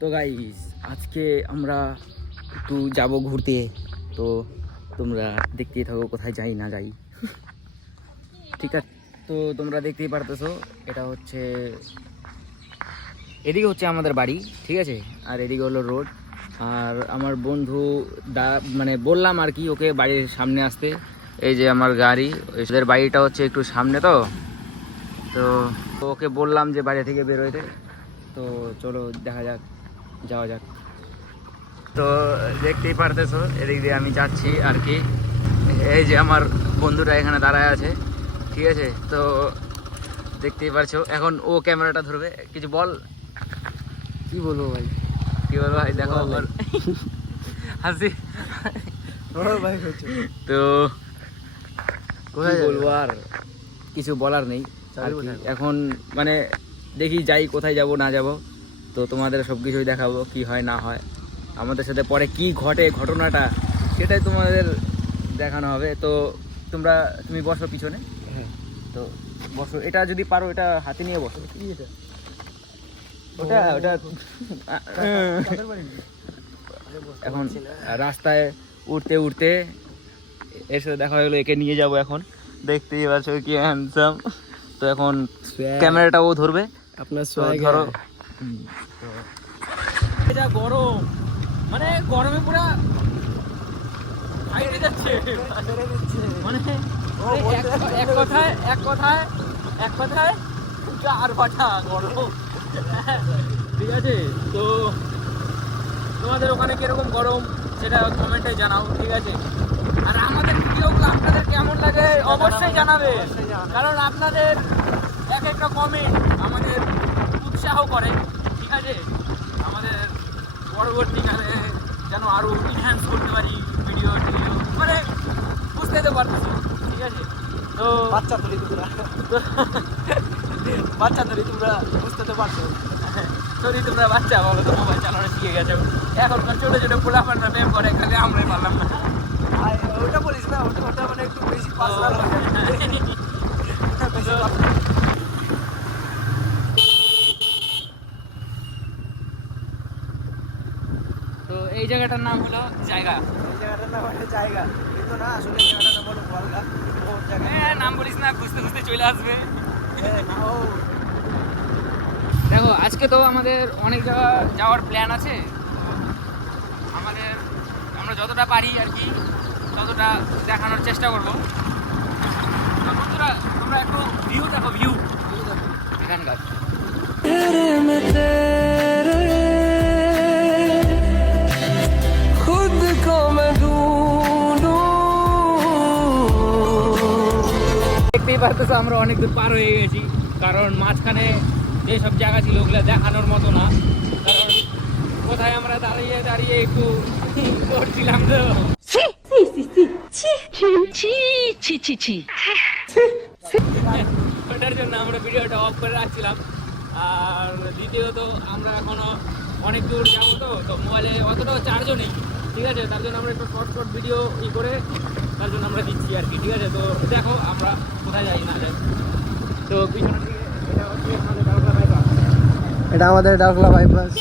তো গাইস আজকে আমরা একটু যাব ঘুরতে, তো তোমরা দেখতেই থাকো কোথায় যাই না যাই। ঠিক আছে, তো তোমরা দেখতেই পারতেছো এটা হচ্ছে, এদিকে হচ্ছে আমাদের বাড়ি, ঠিক আছে, আর এদিকে হলো রোড। আর আমার বন্ধু মানে বললাম আর কি ওকে বাড়ির সামনে আসতে, এই যে আমার গাড়ি, ওদের বাড়িটা হচ্ছে একটু সামনে, তো তো ওকে বললাম যে বাড়ি থেকে বেরোতে, তো চলো দেখা যাক, যাওয়া যাক। তো দেখতেই পারতেছো এদিক দিয়ে আমি যাচ্ছি আর কি, এই যে আমার বন্ধুরা এখানে দাঁড়ায় আছে, ঠিক আছে। তো দেখতেই পারছো এখন ও ক্যামেরাটা ধরবে, কিছু বল। কি বলবো ভাই, কি বলবো ভাই, দেখো আমার হাসি। ভাই তো কি বলবো, আর কিছু বলার নেই আর কি। এখন মানে দেখি যাই কোথায় যাব না যাব, তো তোমাদের সব কিছুই দেখাবো কি হয় না হয়, আমাদের সাথে পরে কি ঘটে ঘটনাটা সেটাই তোমাদের দেখানো হবে। তো তুমি বসো পিছনে, তো বসো, এটা যদি পারো এটা হাতে নিয়ে বসো। কি এটা? ওটা ওটা এখন রাস্তায় উঠতে উঠতে এর সাথে দেখা হলো, একে নিয়ে যাব এখন, দেখতেই পাচ্ছ কি হ্যান্ডসাম। তো এখন ক্যামেরাটা ও ধরবে, আপনার ধরো। এটা গরম, মানে গরমে পুরো হাইটে যাচ্ছে, মানে এক কথায় আর বাটা গরম। ঠিক আছে, তো তোমাদের ওখানে কিরকম গরম সেটা কমেন্টে জানাও, ঠিক আছে। আর আমাদের ভিডিওগুলো আপনাদের কেমন লাগে অবশ্যই জানাবে, কারণ আপনাদের এক একটা কমেন্ট আমাদের উৎসাহ করে, ঠিক আছে, আমাদের পরবর্তীকালে যেন আরো ইনহ্যান্স করতে পারি ভিডিও, মানে বুঝতে তো পারতেছি, ঠিক আছে। তো বাচ্চা ধরি তোমরা বুঝতে তো পারছো, যদি তোমরা বাচ্চা বলো তো মোবাইল চালানো শিখে গেছো, এখনকার ছোটো ছোটো পোলাপানরা প্রেম করে, খালি আমরাই পারলাম না। ওটা বলিস না, ওটা মানে একটু বেশি পার্সোনাল হয়ে যায়। তো এই জায়গাটার নাম হলো জায়গা, এই জায়গাটার নাম একটা জায়গা, কিন্তু না আসলে এই জায়গাটার নাম হলো বলগা। ওর জায়গা নাম বলিস না, খুঁজতে খুঁজতে চলে আসবে। দেখো আজকে তো আমাদের অনেক জায়গা যাওয়ার প্ল্যান আছে, আমরা যতটা পারি আর কি ততটা দেখানোর চেষ্টা করবো। তো বন্ধুরা তোমরা একটু ভিউ দেখো, ভিউ এখানকার। দেখতেই পারতেছো আমরা অনেক দূর পার হয়ে গেছি, কারণ মাঝখানে যেসব জায়গা ছিল ওগুলো দেখানোর মতো না, কারণ কোথায় আমরা দাঁড়িয়ে দাঁড়িয়ে একটু করছিলাম, তো ওটার জন্য আমরা ভিডিওটা অফ করে রাখছিলাম। আর দ্বিতীয়ত আমরা এখনো অনেক দূর যাবো, তো মোবাইলে অতটাও চার্জও নেই, ঠিক আছে, তার জন্য আমরা একটু শর্ট শর্ট ভিডিও করে তার জন্য আমরা দিচ্ছি আর কি, ঠিক আছে। তো দেখো আমরা কোথায় যাই না যাই। তো পিছনের দিকে এটা আমাদের ডাকলা বাইপাস।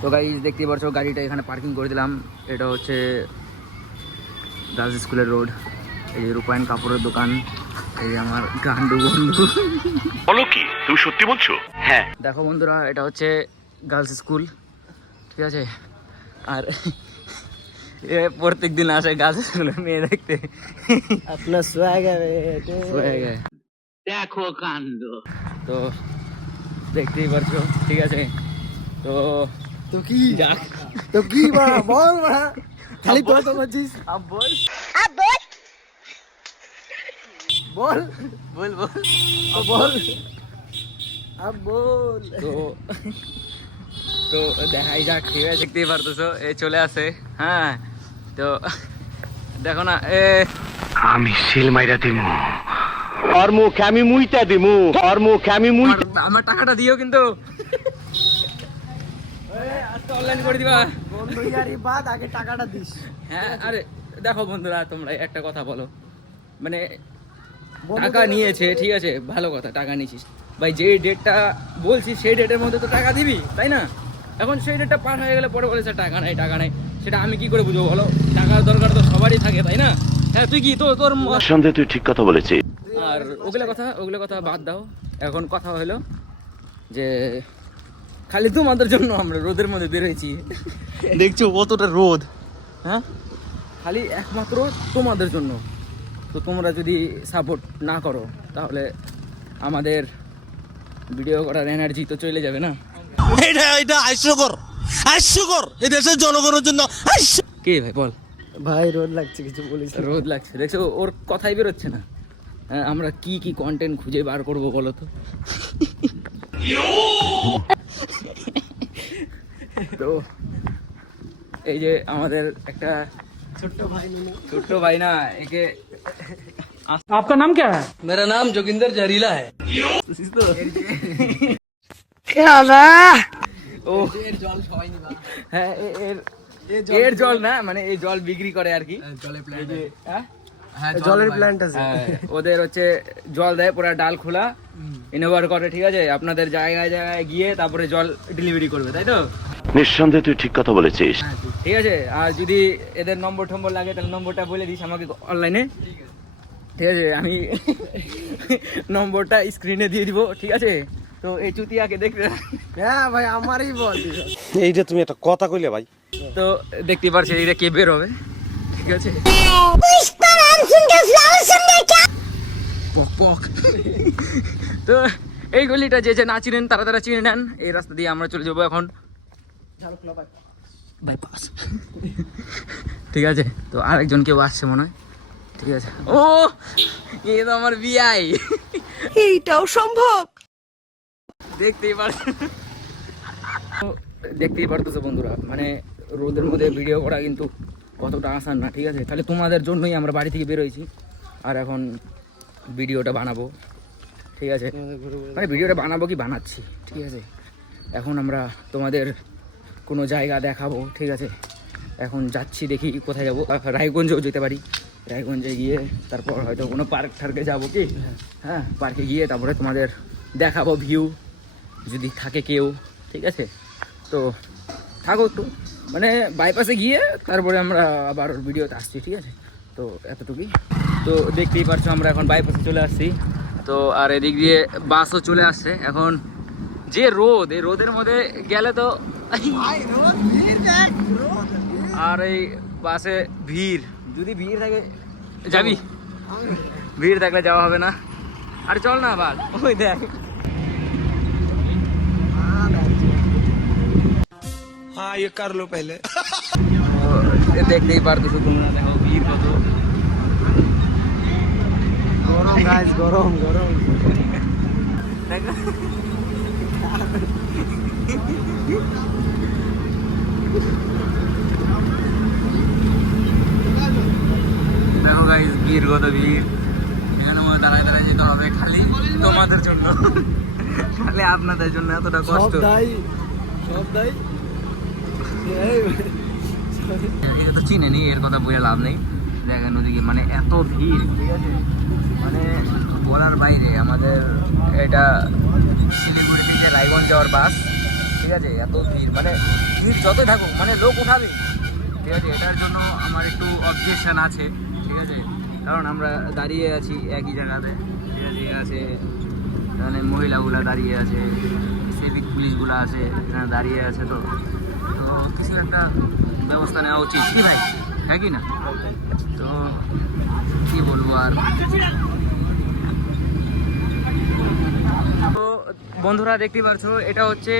তো গাইস দেখতেই পারছো গাড়িটা এখানে পার্কিং করে দিলাম, এটা হচ্ছে গার্লস স্কুলের রোড, এই যে রূপায়ণ কাপড়ের দোকান, এই যে আমার গান্ডু বন্ধু। বলো কি, তুমি সত্যি বলছো? হ্যাঁ। দেখো বন্ধুরা এটা হচ্ছে গার্লস স্কুল, ঠিক আছে, আর এ প্রত্যেক দিন আসে গার্লস স্কুলের মেয়ে দেখতে। আপনার সোয়াগার দেখো কাণ্ড, তো দেখতেই পারছো, ঠিক আছে। তো তো কি যাক, তো কি বাড়া বল বাড়া, খালি তো তো বলছিস। আব বল বল বল বল বল আব বল। তো তো দেখাই যাক, ঠিক আছে, দেখতেই পারতেছো এ চলে আসে, হ্যাঁ। তো দেখো না, আমি সিল মাইরা দিমু, আর মুখে আমি মুইতা দিমু, আর মুখে আমি আমার টাকাটা দিও কিন্তু, অনলাইন করে দিবা বন্ধু ইয়ারি বাদ, আগে টাকাটা দিস। হ্যাঁ। আরে দেখো বন্ধুরা তোমরা একটা কথা বলো, মানে টাকা নিয়েছে, ঠিক আছে, ভালো কথা, টাকা নিয়েছিস ভাই, যে ডেটটা বলছিস সেই ডেটের মধ্যে তো টাকা দিবি, তাই না? এখন সেই ডেটটা পার হয়ে গেলে পরে বলেছে টাকা নাই টাকা নাই, সেটা আমি কি করে বুঝবো বলো? টাকার দরকার তো সবারই থাকে, তাই না? হ্যাঁ, তুই কি তোর সন্দেহে তুই ঠিক কথা বলেছিস। আর ওগুলো কথা বাদ দাও। এখন কথা হলো যে খালি তোমাদের জন্য আমরা রোদের মধ্যে বেরোয়েছি, দেখছো কতটা রোদ, হ্যাঁ, খালি একমাত্র তোমাদের জন্য। তো তোমরা যদি সাপোর্ট না করো তাহলে আমাদের ভিডিও করার এনার্জি তো চলে যাবে না। এটা হাস্যকর এই দেশের জনগণের জন্য কে ভাই বল? ভাই রোদ লাগছে, কিছু বলিস না। রোদ লাগছে, দেখছো ওর কথাই বেরোচ্ছে না। হ্যাঁ, আমরা কি কন্টেন্ট খুঁজে বার করবো বলো তো? তো এই যে আমাদের একটা ছোট্ট ভাই না, একে आपका नाम क्या है? मेरा नाम जोगिंदर जहरीला है। ও হ্যাঁ, এর জল না, মানে এই জল বিক্রি করে আর কি। এই যে, হ্যাঁ? জলের প্ল্যান্ট আছে। হ্যাঁ, ওদের হচ্ছে জল দেয় পুরো ডাল খোলা, ইনোভার করে, ঠিক আছে, আপনাদের জায়গায় জায়গায় গিয়ে তারপরে জল ডেলিভারি করবে, তাই তো? নিঃসন্দেহে তুই ঠিক কথা বলেছিস। ঠিক আছে। আর যদি এদের নম্বর টম্বর লাগে তাহলে নম্বরটা বলে দিস আমাকে অনলাইনে, ঠিক আছে? আমি নম্বরটা স্ক্রিনে দিয়ে দিব, ঠিক আছে? তো এই চুতিয়াকে দেখতে, হ্যাঁ ভাই, আমারই বল। এইটা তুমি একটা কথা কইলে ভাই। তো দেখতে পারছি এটা কে বের হবে, ঠিক আছে? পক পক। তো এই গলিটা যে না চিনেন তারা চিনে নেন। এই রাস্তা দিয়ে আমরা চলে যাবো এখন বাইপাস, ঠিক আছে? তো আরেকজন কেউ আসছে মনে হয়, ঠিক আছে? ও এ তো আমার বিআই, এইটাও সম্ভব। দেখতেই পারতেছো বন্ধুরা, মানে রোদের মধ্যে ভিডিও করা কিন্তু কতটা আসান না, ঠিক আছে? তাহলে তোমাদের জন্যই আমরা বাড়ি থেকে বেরোইছি আর এখন ভিডিওটা বানাবো, ঠিক আছে? মানে ভিডিওটা বানাবো কি বানাচ্ছি, ঠিক আছে? এখন আমরা তোমাদের কোনো জায়গা দেখাবো, ঠিক আছে? এখন যাচ্ছি, দেখি কোথায় যাবো। রায়গঞ্জেও যেতে পারি, রায়গঞ্জে গিয়ে তারপর হয়তো কোনো পার্ক টার্কে যাবো, কি হ্যাঁ, পার্কে গিয়ে তারপরে তোমাদের দেখাবো ভিউ, যদি থাকে কেউ, ঠিক আছে? তো থাকো একটু, মানে বাইপাসে গিয়ে তারপরে আমরা আবার ভিডিওতে আসছি, ঠিক আছে? তো এতটুকুই। তো দেখতেই পারছো আমরা এখন বাইপাসে চলে আসছি। তো আর এদিক দিয়ে বাসও চলে আসছে। এখন যে রোদ, এই রোদের মধ্যে গেলে তো, আর এই বাসে ভিড়, যদি ভিড় থাকে যাবি, ভিড় থাকলে যাওয়া হবে না। আর চল না আবার, ওই দেখ हाँ ये कर लो पहले। দেখতেই পারতেছো তোমরা, দেখো ভিড় কত। গরম গাইস, গরম গরম। দেখো গাইস ভিড় কত ভিড়। এখানে মনে দাঁড়ায় দাঁড়ায় যেতে হবে খালি তোমাদের জন্য, খালি আপনাদের জন্য এতটা সব কষ্ট। দাই, সব দাই। এটা তো চিনেনি, এর কথা বলে লাভ নেই। দেখেন ওদিকে মানে এত ভিড়, ঠিক আছে? মানে বলার বাইরে। আমাদের এটা শিলিগুড়ি থেকে রায়গঞ্জ যাওয়ার বাস, ঠিক আছে? এত ভিড়, মানে ভিড় যত থাকুক মানে লোক উঠাবে, ঠিক আছে? এটার জন্য আমার একটু অবজেকশন আছে, ঠিক আছে? কারণ আমরা দাঁড়িয়ে আছি একই জায়গাতে, ঠিক আছে? আছে মানে মহিলাগুলা দাঁড়িয়ে আছে, সিভিক পুলিশগুলো আছে এখানে দাঁড়িয়ে আছে। তো কিছু একটা ব্যবস্থা নেওয়া উচিত, কি ভাই, হ্যাঁ কি না? তো কি বলবো আর। তো বন্ধুরা দেখতেই পাচ্ছ, এটা হচ্ছে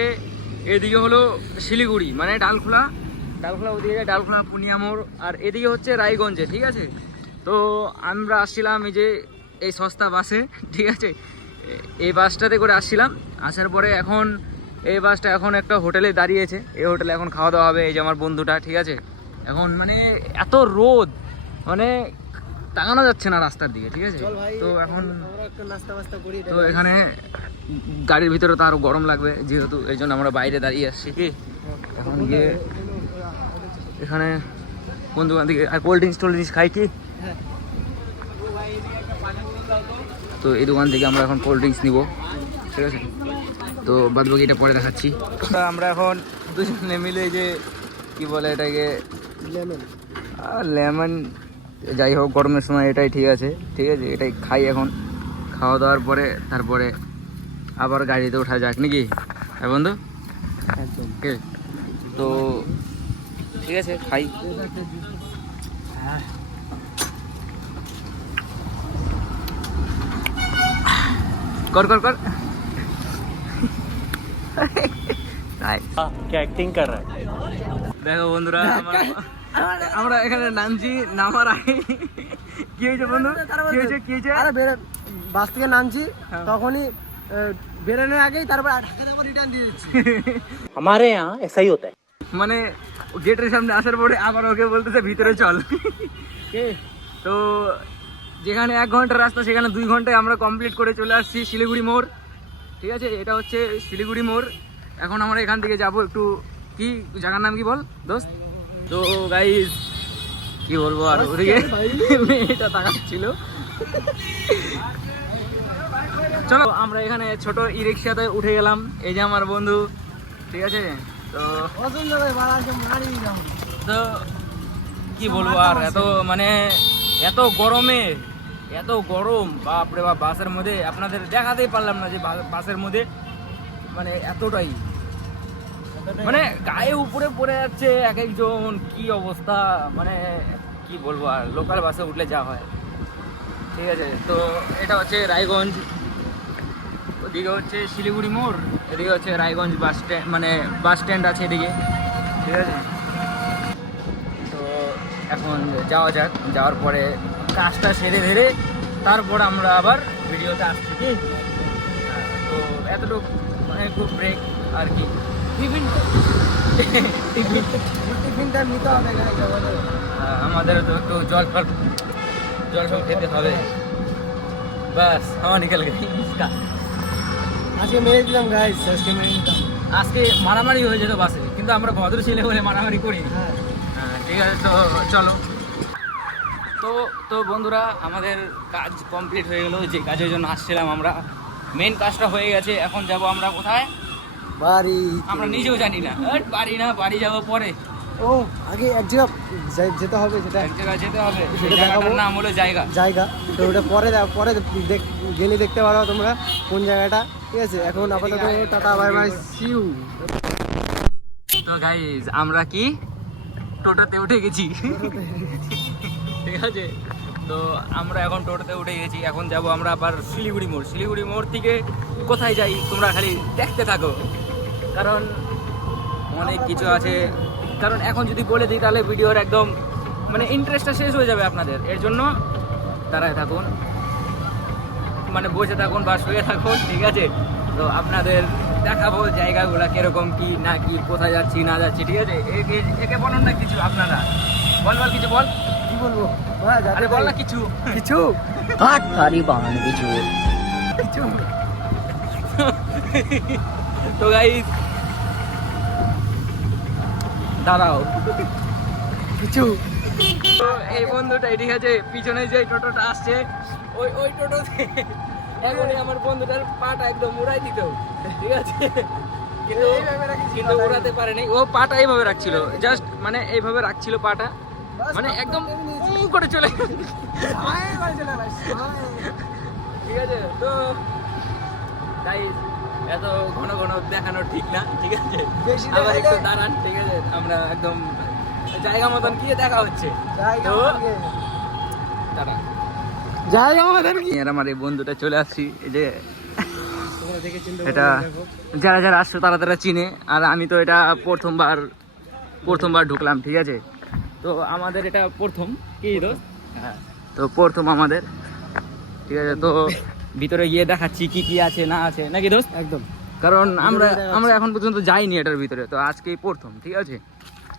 এদিকে হলো শিলিগুড়ি, মানে ডালখোলা ওদিকে ডালখোলা পুনিয়ামোড়, আর এদিকে হচ্ছে রায়গঞ্জে, ঠিক আছে? তো আমরা আসছিলাম এই সস্তা বাসে, ঠিক আছে? এই বাসটাতে করে আসছিলাম। আসার পরে এখন এই বাসটা এখন একটা হোটেলে দাঁড়িয়েছে, এই হোটেলে এখন খাওয়া দাওয়া হবে। এই যে আমার বন্ধুটা, ঠিক আছে? এখন মানে এত রোদ, মানে তাকানো যাচ্ছে না রাস্তার দিকে, ঠিক আছে? তো এখন নাস্তা বাস্তা করি। তো এখানে গাড়ির ভিতরে তো আরো গরম লাগবে যেহেতু, এই জন্য আমরা বাইরে দাঁড়িয়ে আসছি। কি এখন গিয়ে এখানে বন্ধু বান্ধব আর কোল্ড ড্রিঙ্কস খাই কি তো এই দোকান থেকে আমরা এখন কোল্ড ড্রিঙ্কস নিব, ঠিক আছে। তো বাদ বাকি এটা পরে দেখাচ্ছি। আমরা এখন দুজনে মিলে যে কি বলে এটাকে লেমন, যাই হোক গরমের সময় এটাই ঠিক আছে, ঠিক আছে, এটাই খাই এখন। খাওয়া দাওয়ার পরে তারপরে আবার গাড়িতে ওঠা যাক নাকি, হ্যাঁ বন্ধু? একদম। তো ঠিক আছে, খাই। কর কর কর। क्या एक्टिंग कर रहा है? দেখো বন্ধুরা, আমরা এখানে নামছি, নামার আগে কি হয়েছে বন্ধু? কি হয়েছে কি হয়েছে? আরে বাস থেকে নামছি তখনই বেরোনোর আগেই তারপর রিটার্ন দিয়ে দিচ্ছি। हमारे यहाँ ऐसा ही होता है। মানে গেটের সামনে আসার পরে আবার ওকে বলতেছে ভিতরে চল। তো যেখানে 1 ঘন্টার রাস্তা সেখানে 2 ঘন্টায় আমরা কমপ্লিট করে চলে আসছি শিলিগুড়ি মোড়, ঠিক আছে। এটা হচ্ছে শিলিগুড়ি মোড়। এখন আমরা এখান থেকে যাব একটু, কি জায়গার নাম কি বল দোস্ত? তো গাইস কি বলবো আর, ওদিকে মেয়েটা তাকাচ্ছিল। চলো আমরা এখানে ছোট ই রিক্সাতে উঠে গেলাম, এই যে আমার বন্ধু, ঠিক আছে। তো তো কি বলবো আর, এত মানে এত গরমে, এত গরম, বাপরে বাপ। বাসের মধ্যে আপনাদের দেখাতেই পারলাম না যে বাসের মধ্যে মানে এতটাই মানে গায়ে উপরে পড়ে যাচ্ছে এক একজন, কি অবস্থা, মানে কি বলবো আর। লোকাল বাসে উঠলে যা হয়, ঠিক আছে। তো এটা হচ্ছে রায়গঞ্জ, ওদিকে হচ্ছে শিলিগুড়ি মোড়, এদিকে হচ্ছে রায়গঞ্জ বাস স্ট্যান্ড, মানে বাস স্ট্যান্ড আছে এদিকে, ঠিক আছে। তো এখন যাওয়া যাক, যাওয়ার পরে কাজটা সেরে ধরে তারপর আমরা আবার ভিডিওতে আসছি, কি? তো এতটুকু মানে খুব ব্রেক আর কি। টিফিনটা নিতে হবে আমাদেরও তো একটু জল ফল খেতে হবে। বাস হাওয়া নিকাল গেছে। আজকে মেরে দিলাম গাইস, আজকে মেরে দিলাম। আজকে মারামারি হয়ে যেত বাসে, কিন্তু আমরা ভদ্র ছেলে বলে মারামারি করি। হ্যাঁ ঠিক আছে, তো চলো। তো বন্ধুরা, আমাদের কাজ কমপ্লিট হয়ে গেলো, যে কাজের জন্য আসছিলাম আমরা। মেন কাজটা হয়ে গেছে, এখন যাব আমরা কোথায়? বাড়ি। আমরা নিজেও জানি না। বাড়ি না, বাড়ি যাবো পরে। ও আগে এক জায়গা যেতে হবে, যেটা এক জায়গায় যেতে হবে, সেটা জায়গাটার দেখাবো। নাম হলো জায়গা। তো ওটা পরে গেলে দেখতে পারো তোমরা কোন জায়গাটা, ঠিক আছে। এখন আপাতত tata bye bye, see you. তো গাইস, আমরা কি টোটোতে উঠে গেছি, ঠিক আছে। তো আমরা এখন টোটোতে উঠে গেছি, এখন যাব আমরা আবার শিলিগুড়ি মোড়। শিলিগুড়ি মোড় থেকে কোথায় যাই তোমরা খালি দেখতে থাকো, কারণ অনেক কিছু আছে। কারণ এখন যদি বলে দিই তাহলে ভিডিওর একদম মানে ইন্টারেস্টটা শেষ হয়ে যাবে আপনাদের। এর জন্য দাঁড়ায় থাকুন, মানে বসে থাকুন বা শুয়ে থাকুন, ঠিক আছে। তো আপনাদের দেখাবো জায়গাগুলো কিরকম, কি না কি, কোথায় যাচ্ছি না যাচ্ছি, ঠিক আছে। একে বলুন না কিছু, আপনারা বল কিছু বল। কি বলবো? আরে বল না কিছু কিছু কিছু। তো গাইস দাঁড়াও, কিছু। তো এই বন্ধুটাই, ঠিক আছে, পিছনে যে টোটোটা আসছে ওই টোটোতে এখনই আমার বন্ধুটার পাটা একদম উড়াই দিত, ঠিক আছে। কিন্তু উড়াতে পারেনি, ও পাটা এইভাবে রাখছিল, জাস্ট মানে এইভাবে রাখছিল পাটা, মানে একদম করে চলে, ঠিক আছে। তো তাই এত ঘন ঘন দেখানো ঠিক না, ঠিক আছে। আবার একটু দাঁড়ান, ঠিক আছে। আমরা একদম জায়গা মতন কি দেখা হচ্ছে, তো দাঁড়ান। জায়গা আমাদের কি? আমার এই বন্ধুটা চলে আসছি, এই যে এটা যারা যারা আসছো তারা তারা চিনে। আর আমি তো এটা প্রথমবার ঢুকলাম, ঠিক আছে। তো আমাদের এটা প্রথম, কি দোস্ত? হ্যাঁ, তো প্রথম আমাদের, ঠিক আছে। তো ভিতরে গিয়ে দেখাচ্ছি কি কি আছে না আছে, নাকি দোস্ত? একদম। কারণ আমরা এখন পর্যন্ত যাইনি এটার ভিতরে, তো আজকেই প্রথম, ঠিক আছে।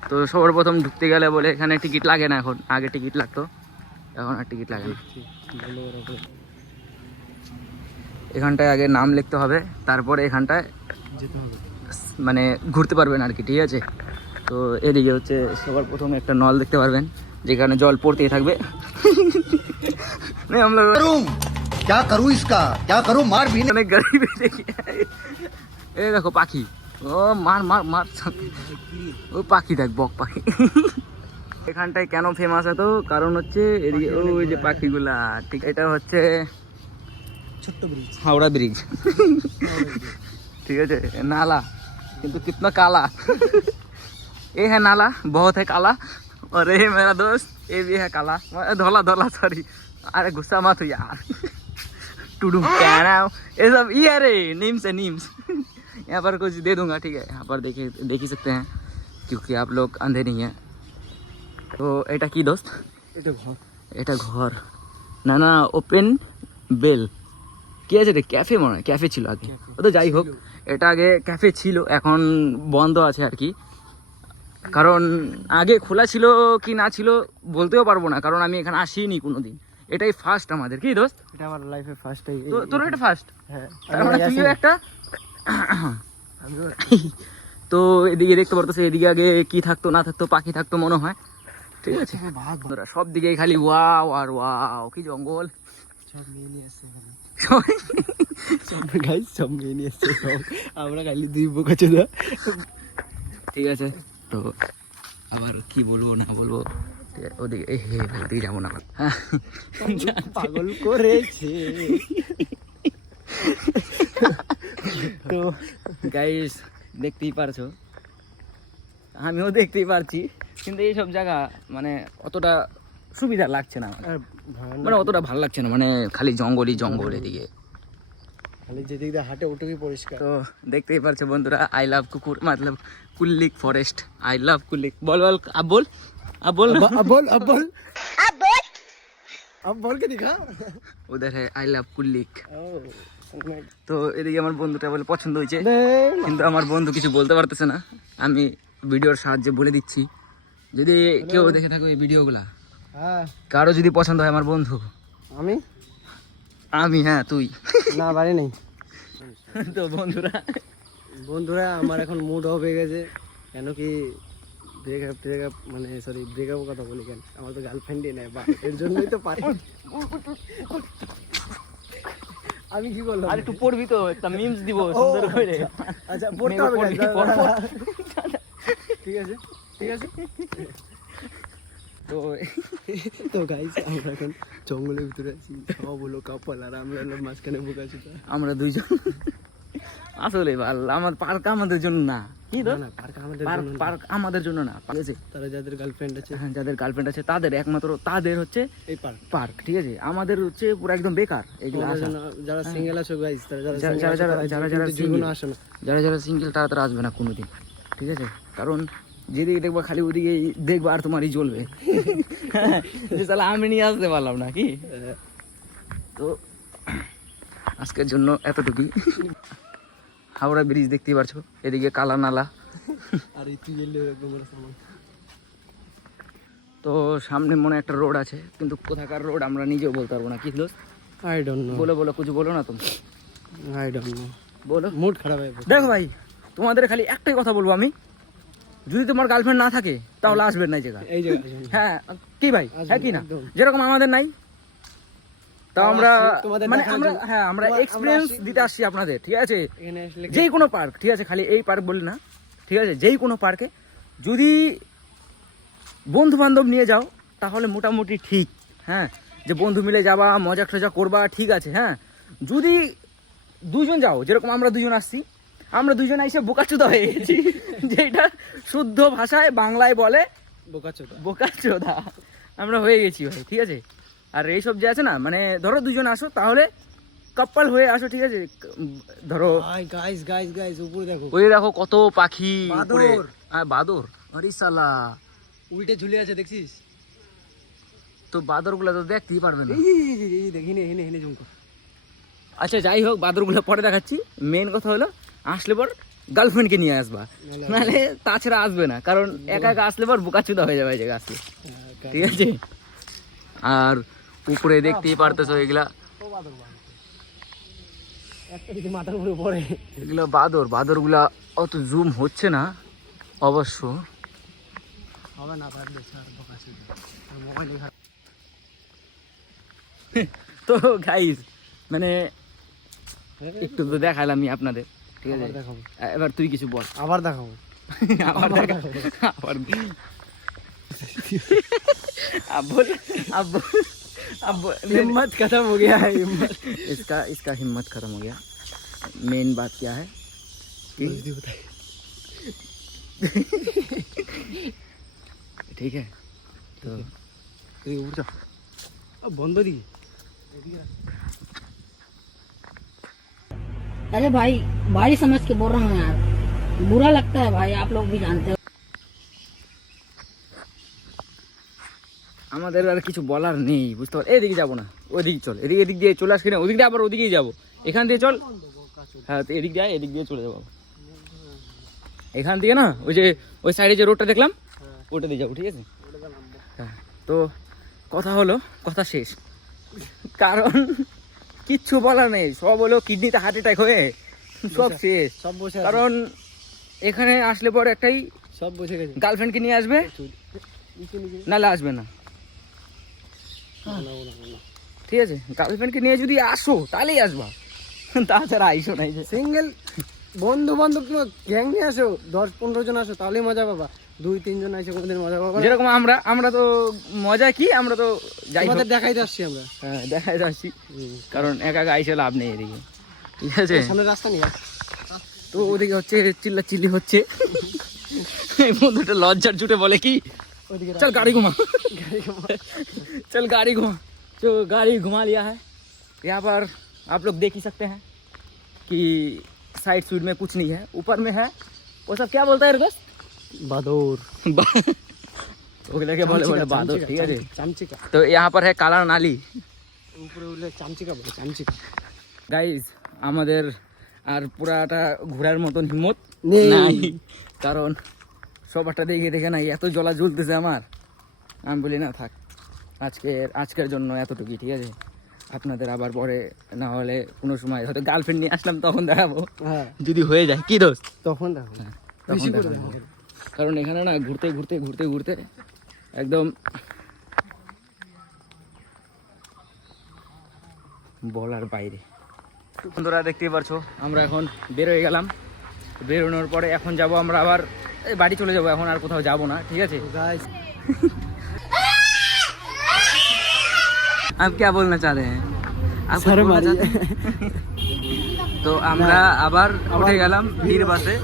তো সবার প্রথম ঢুকতে গেলে বলে এখানে টিকিট লাগে না, এখন আগে টিকিট লাগতো, এখন আর টিকিট লাগে না। এখানটায় আগে নাম লিখতে হবে, তারপরে এখানটায় মানে ঘুরতে পারবেন আর কি, ঠিক আছে। তো এদিকে হচ্ছে সবার প্রথমে একটা নল দেখতে পারবেন, যেখানে জল পড়তেই থাকবে। আমরা क्या करूं इसका, क्या करूं, मार भी অনেক গরিব এই দেখো পাখি, ও মার মার মার, ও পাখি দেখ, বক পাখি। এখানটায় কেন ফেমাস এত, কারণ হচ্ছে এদিকে ওই যে পাখিগুলা, ঠিক, এটা হচ্ছে ছোট্ট ব্রিজ, হাওড়া ব্রিজ, ठीक है नाला, किंतु कितना काला, ये है नाला, बहुत है काला, और ये मेरा दोस्त ये भी है काला, धोला धोला, सॉरी, अरे गुस्सा मत हो यार, टूडू क्या ना ये सब, ये अरे नीम्स है नीम्स, यहाँ पर कुछ दे दूंगा, ठीक है, यहाँ पर देख ही सकते हैं क्योंकि आप लोग अंधे नहीं हैं। तो এটা কি দোস্ত, এটা ঘর, এটা ঘর না না, ওপেন বেল, কি আছে রে, ক্যাফে মনে হয়, ক্যাফে ছিল আগে, ও তো যাই হোক, এটা আগে ক্যাফে ছিল, এখন বন্ধ আছে আর কি, কারণ আগে খোলা ছিল কি না ছিল বলতেও পারবো না, কারণ আমি এখানে আসিনি কোনোদিন, এটাই ফার্স্ট আমাদের, কি দোস্ত, এটা আমার লাইফে ফার্স্ট টাইম। তোর এটা ফার্স্ট, হ্যাঁ, তার মানে তুইও একটা। তো এদিকে দেখতে পারতো, এদিকে আগে কি থাকতো না থাকতো, পাখি থাকতো মনে হয়, ঠিক আছে, সব দিকে খালি ওয়াও আর ওয়াও, কি জঙ্গল, সব মেয়ে নিয়ে আসছে সব গাইস, সব মেয়ে নিয়ে আসছে, আমরা খালি দুই বোকাচোদা। ঠিক আছে, তো আবার কি বলবো না বলবো, ঠিক আছে, ওদিকে ওদিকে যাবো না, হ্যাঁ পাগল করেছে। তো গাইস দেখতেই পারছো, আমিও দেখতেই পারছি, কিন্তু এইসব জায়গা মানে অতটা সুবিধা লাগছে না আমার, আর ভাড়া মানে অতটা ভালো লাগছে না, মানে খালি জঙ্গলই জঙ্গল এদিকে। খালি যেদিক দিয়ে হাঁটে ওটুকুই পরিষ্কার। তো দেখতেই পারছো বন্ধুরা, আই লাভ কুকুর, मतलब कुल्लिक फॉरेस्ट, आई लव कुल्लिक, बोल बोल अब बोल, अब बोल ना। अब बोल, अब बोल, अब बोल के दिखा। उधर है आई लव कुल्लिक। তো এদিকে আমার বন্ধুটা বলে পছন্দ হয়েছে, কিন্তু আমার বন্ধু কিছু বলতে পারতেছে না, আমি ভিডিওর সাহায্যে বলে দিচ্ছি, যদি কেউ দেখে থাকো এই ভিডিওগুলা, হ্যাঁ, কারো যদি পছন্দ হয় আমার বন্ধু, আমি আমি, হ্যাঁ তুই, না বাড়ি নেই। তো বন্ধুরা আমার এখন মুড অফ হয়ে গেছে, কেন কি ব্রেকআপ মানে সরি ব্রেকআপ কথা বলি কেন, আমার তো গার্লফ্রেন্ডই নেই, বা এর জন্যই তো পারি। আমি কি বললাম, আর একটু পড়বি তো, একটা মিমস দিব সুন্দর করে, আচ্ছা পড়তে হবে পড়বি, guys, পড়। ঠিক আছে ঠিক আছে। তো তো গাইস আমরা এখন জঙ্গলের ভিতরে আছি, সব হলো কাপল আর আমরা হলো মাঝখানে বোকাচ্ছি। আমরা দুইজন আসলে ভালো, আমার পার্ক আমাদের জন্য না, কি তো না পার্ক আমাদের পার্ক জন্য না। পার্ক আমাদের জন্য না, ঠিক আছে, তারা যাদের গার্লফ্রেন্ড আছে, হ্যাঁ যাদের গার্লফ্রেন্ড আছে তাদের একমাত্র, তাদের হচ্ছে এই পার্ক। পার্ক, ঠিক আছে, আমাদের হচ্ছে পুরো একদম বেকার এগুলো আসা। যারা সিঙ্গেল আছো গাইস, তারা যারা যারা যারা যারা যারা যারা জীবনে single, আসে না, যারা যারা সিঙ্গেল তারা তারা আসবে না কোনোদিন, ঠিক আছে, কারণ যেদিকে দেখবা খালি ওদিকে দেখবা আর তোমারই জ্বলবে, যে তাহলে আমি নিয়ে আসতে পারলাম না, কি, তো আজকের জন্য এতটুকুই। হাওড়া ব্রিজ দেখতেই পারছো, এদিকে কালা নালা, আর এই তুই এলে এরকম করে সামান। তো সামনে মনে হয় একটা রোড আছে, কিন্তু কোথাকার রোড আমরা নিজেও বলতে পারবো না, কি দোস্ত, আই ডোন্ট নো, বলো বলো কিছু বলো না তুমি, আই ডোন্ট নো, বলো। মুড খারাপ হয়ে গেছে। দেখো ভাই, তোমাদের খালি একটাই কথা বলবো আমি, যদি তোমার গার্লফ্রেন্ড না থাকে তাহলে আসবেন না এই জায়গায়, এই জায়গায় আসুন। হ্যাঁ কি ভাই, আসবেন, হ্যাঁ কি না, একদম। যেরকম আমাদের নাই, তাও আমরা আসছি তোমাদের মানে দেখানোর আমরা, জন্য। হ্যাঁ আমরা আমরা এক্সপিরিয়েন্স আসছি। দিতে আসছি আপনাদের, ঠিক আছে, এখানে আসলে যেই কোনো পার্ক, ঠিক আছে, খালি এই পার্ক বলি না, ঠিক আছে, যেই কোনো পার্কে যদি বন্ধু বান্ধব নিয়ে যাও তাহলে মোটামুটি ঠিক, হ্যাঁ, যে বন্ধু মিলে যাবা মজা টজা করবা, ঠিক আছে, হ্যাঁ, যদি দুজন যাও, যেরকম আমরা দুজন আসছি, আমরা দুজন এসে বোকাচোদা হয়ে গেছি, যেটা শুদ্ধ ভাষায় বাংলায় বলে বোকাচোদা। বোকাচোদা, আমরা হয়ে গেছি ভাই, ঠিক আছে, আর এইসব যে আছে না, মানে ধরো দুজন আসো তাহলে কাপল হয়ে আসো, ঠিক আছে, ধরো গাইস গাইস গাইস উপরে দেখো, ওই দেখো কত পাখি উপরে, বাদর। হ্যাঁ বাদর, আরে শালা, উল্টে ঝুলে আছে দেখছিস, তো বাদরগুলো তো দেখতেই পারবে না। এই দেখিনি এখানে এখানে ঝুমকো। আচ্ছা যাই হোক, বাদরগুলো পরে দেখাচ্ছি, মেন কথা হলো আসলে পর গার্লফ্রেন্ডকে নিয়ে আসবা, নাহলে তাছাড়া আসবে না, কারণ একা একা আসলে পর বোকাচোদা হয়ে যাবে এই জায়গা আসলে, ঠিক আছে, আর উপরে দেখতেই পারতেছো এগুলা, একটা দিকে মাথার উপরে পড়ে, এগুলো বাদর, বাদরগুলা অত জুম হচ্ছে না অবশ্য, হবে না পারবে স্যার বোকাচোদা, মোবাইল তো গাইস মানে একটু তো দেখালামই আপনাদের, ঠিক আছে? আবার দেখাবো। এবার তুই কিছু বল। আবার দেখাবো। আবার দেখা আবার अब बोल अब हिम्मत खत्म हो गया है, हिम्मत। इसका हिम्मत खत्म हो गया। मेन बात क्या है कि ठीक है तो उठ जा। अब बंद दी। अरे भाई भाई समझ के बोल रहा हूँ यार, बुरा लगता है भाई, आप लोग भी जानते हो। আমাদের আর কিছু বলার নেই, বুঝতে পার? এদিকে যাবো না, ওইদিকে চল, এদিক দিয়ে চলে আসবি না, ওদিক দিয়ে আবার ওদিকেই যাবো, এখান দিয়ে চল। হ্যাঁ তো এদিক দিয়ে চলে যাবো, এখান থেকে না ওই যে ওই সাইডে যে রোডটা দেখলাম ওটা দিয়ে যাবো, ঠিক আছে? হ্যাঁ তো কথা শেষ, কারণ কিচ্ছু বলার নেই, সব হলো কিডনিতে হার্ট অ্যাটাক হয়ে সব শেষ। সব বসে আছে। কারণ এখানে আসলে পর একটাই, সব বসে গেছে। গার্লফ্রেন্ডকে নিয়ে আসবে, নাহলে আসবে না, ঠিক আছে? গার্লফ্রেন্ডকে নিয়ে যদি আসো তাহলেই আসবা, তাছাড়া আইসো নাই। সিঙ্গেল বন্ধু বান্ধব গ্যাং নিয়ে আসো, 10-15 জন আসো, তাহলেই মজা পাবা। 2-3 জন আসে কোনোদিন মজা পাবা না। যেরকম আমরা তো মজা কি, আমরা তো যাই তোমাদের দেখাইতে আসছি আমরা। হ্যাঁ দেখাই যাচ্ছি, কারণ একা আইসে লাভ নেই এদিকে, ঠিক আছে? সামনে রাস্তা নেই। তো ওদিকে হচ্ছে চিল্লি হচ্ছে, এই বন্ধুটা লজ্জার জুটে বলে কি, ওইদিকে चल गाड़ी घुमा चल गाड़ी घुमा। जो गाड़ी घुमा लिया है, यहाँ पर आप लोग देख ही सकते हैं कि साइड सूड में कुछ नहीं है, ऊपर में है वो सब क्या बोलता है रे बस बादोर। ওগুলো কে বলে বাদর, ঠিক আছে? চামচিকা। তো यहाँ पर है काला नाली। উপরে উঠলে চামচিকা বলে, চামচিকা। গাইজ আমাদের আর পুরাটা ঘোরার মতন হিম্মত নেই। নাই, কারণ সবারটা দেখে না এত জ্বলা জ্বলতেছে আমার, আমি বলি না থাক, আজকের জন্য এতটুকুই, ঠিক আছে? আপনাদের আবার পরে না হলে কোনো সময় হয়তো গার্লফ্রেন্ড নিয়ে আসলাম তখন দেখাবো, হ্যাঁ যদি হয়ে যায়, কি দোস্ত? তখন দেখো। তখন বেশি করে দেখাবো। কারণ এখানে না ঘুরতে একদম বলার বাইরে। বন্ধুরা দেখতেই পারছো আমরা এখন বের হয়ে গেলাম, বেরোনোর পরে এখন যাব আমরা আবার বাড়ি চলে যাবো, এখন আর কোথাও যাব না, ঠিক আছে? गाइस आप क्या बोलना चाह रहे हैं? आप सर कुछ बोलना मारिए। चाहते हैं? তো আমরা আবার উঠে গেলাম ভিড় বাসে,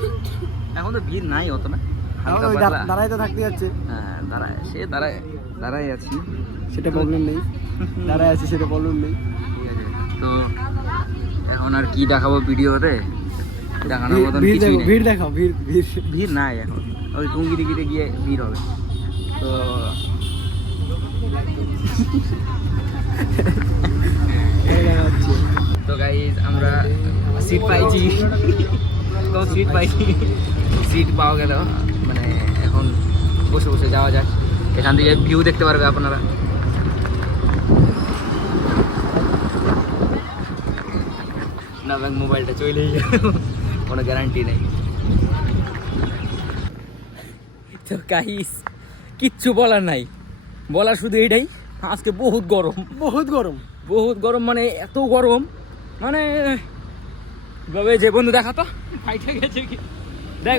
এখন তো ভিড় নাই অত না, হালকা পাতলা। দাঁড়াই তো থাকতে যাচ্ছে, হ্যাঁ দাঁড়াই আছি, সেটা প্রবলেম নেই। দাঁড়াই আছি সেটা প্রবলেম নেই। ঠিক আছে? তো এখন আর কি দেখাবো ভিডিওতে, দেখানোর মতন ভিড় কিছুই দেখো, নেই। ভিড় দেখাও, ভিড় ভিড়। ভিড় নাই এখন, ওই টুঙ্গিতে গিয়ে ভিড় হবে। তো তো গাইজ আমরা সিট পাইছি, সিট পাওয়া গেল, মানে এখন বসে যাওয়া যাক, এখান থেকে ভিউ দেখতে পারবে আপনারা। না ব্যাগ মোবাইলটা চলেই গেল, কোনো গ্যারান্টি নেই। তো গাইস কিচ্ছু বলার নাই, বলার শুধু এইটাই, আজকে বহুত গরম, বহুত গরম, মানে এত গরম, মানে ভাবে যে বন্ধু দেখা তো ফাইটে গেছে কি, দেখ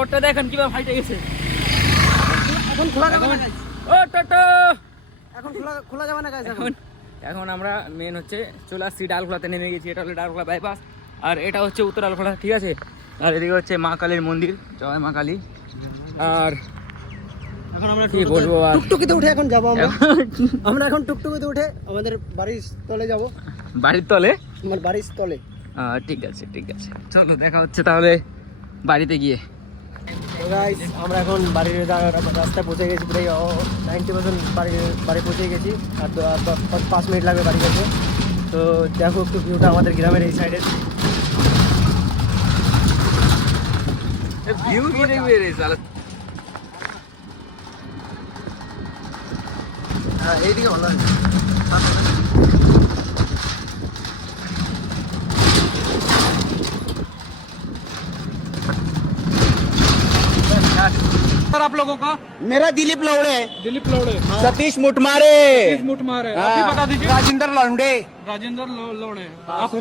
ওরটা দেখেন কিভাবে ফাইটে গেছে। এখন খোলা যাবে না guys। ও টাটা, এখন খোলা যাবে না guys। এখন আমরা মেন হচ্ছে চলে আসছি ডালখোলাতে, নেমে গেছি। এটা হলো ডালখোলা বাইপাস, আর এটা হচ্ছে উত্তর ডালখোলা, ঠিক আছে? আর এদিকে হচ্ছে মা কালীর মন্দির, জয় মা কালী। আর এখন আমরা কি বলবো আর, টুকটুকিতে উঠে এখন যাবো আমরা এখন টুকটুকিতে উঠে আমাদের বাড়ির তলে যাব। বাড়ির তলে? আমার বাড়ির তলে। ঠিক আছে চলো দেখা হচ্ছে তাহলে বাড়িতে গিয়ে। তো গাইস আমরা এখন বাড়ির রাস্তায় পৌঁছে গেছি, প্রায় 90% বাড়ি পৌঁছে গেছি, আর 5 মিনিট লাগবে বাড়ি যেতে। তো দেখো একটু ভিউটা আমাদের গ্রামের এই সাইডের। ভিউ কি দেখবে রে সালা? হ্যাঁ এইদিকে ভালো আছে। सर आप लोगों का? मेरा दिलीप लवड़े, दिलीप लोड़े, सतीश मुटमारे, मुठमार है, आप भी बता दीजिए। राजेंद्र लौंडे। राजेंद्र लोड़े, आप